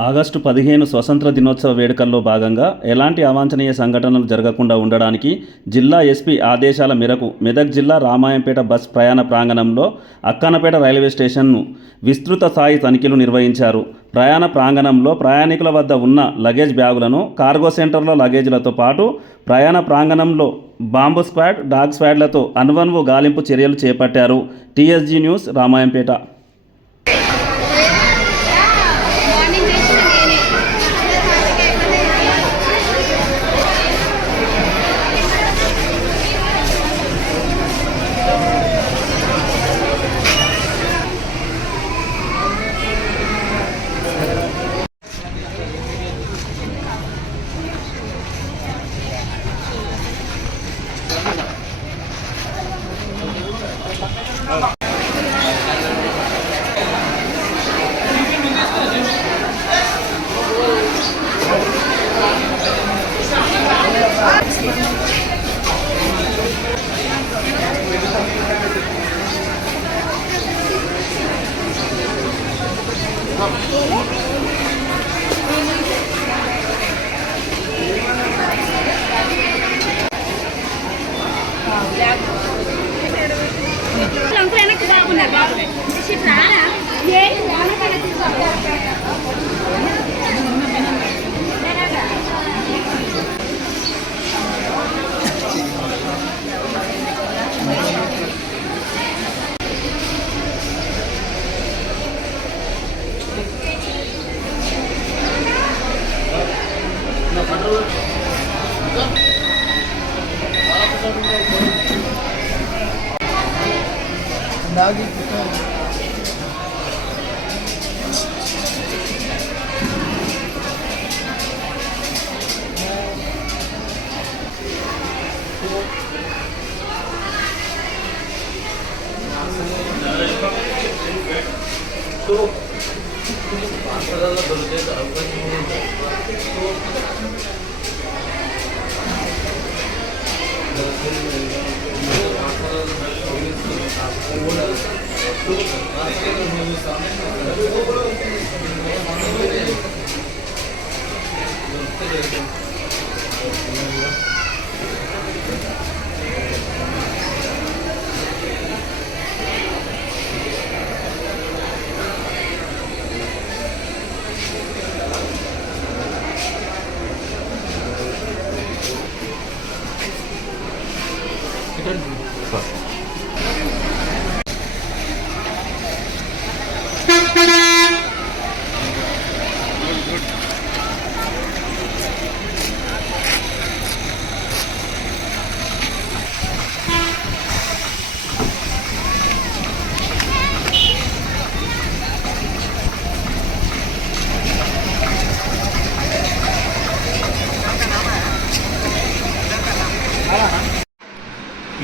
August 15 స్వతంత్ర దినోత్సవ వేడుకల్లో భాగంగా ఎలాంటి అవాంఛనీయ సంఘటనలు జరగకుండా ఉండడానికి జిల్లా ఎస్పీ ఆదేశాల మేరకు మెదక్ జిల్లా రామాయంపేట బస్ ప్రయాణ ప్రాంగణంలో అక్కన్నపేట రైల్వే స్టేషన్ను విస్తృత స్థాయి తనిఖీలు నిర్వహించారు. ప్రయాణ ప్రాంగణంలో ప్రయాణికుల వద్ద ఉన్న లగేజ్ బ్యాగులను, కార్గో సెంటర్లో లగేజీలతో పాటు ప్రయాణ ప్రాంగణంలో బాంబు స్క్వాడ్, డాగ్ స్క్వాడ్లతో అణువణువు గాలింపు చర్యలు చేపట్టారు. TSG news Ramayampet.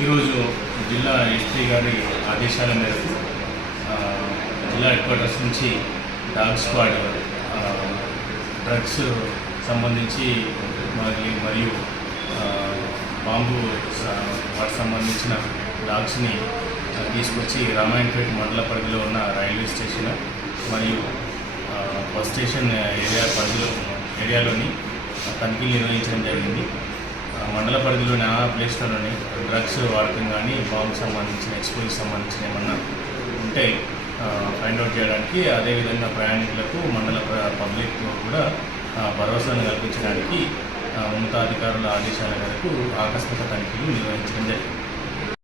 ఈరోజు జిల్లా ఎస్పీ గారి ఆదేశాల మేరకు జిల్లా హెడ్ క్వార్టర్స్ నుంచి డాగ్ స్క్వాడ్ డ్రగ్స్ సంబంధించి మరియు బాంబు వాటికి సంబంధించిన డాగ్స్ని తీసుకొచ్చి రామాయణపేట మండల పరిధిలో ఉన్న రైల్వే స్టేషన్ మరియు బస్ స్టేషన్ ఏరియాలోని తనిఖీలు నిర్వహించడం జరిగింది. మండల పరిధిలోని ఆ ప్లేస్లోని డ్రగ్స్ వాడకం కానీ బాంబుకి సంబంధించిన ఎక్స్పోజ్కి సంబంధించిన ఏమన్నా ఉంటే ఫైండ్ అవుట్ చేయడానికి, అదేవిధంగా ప్రయాణికులకు మండల పబ్లిక్ కూడా భరోసాను కల్పించడానికి ఉన్నతాధికారుల ఆదేశాల మేరకు ఆకస్మిక తనిఖీలు నిర్వహించడం జరిగింది.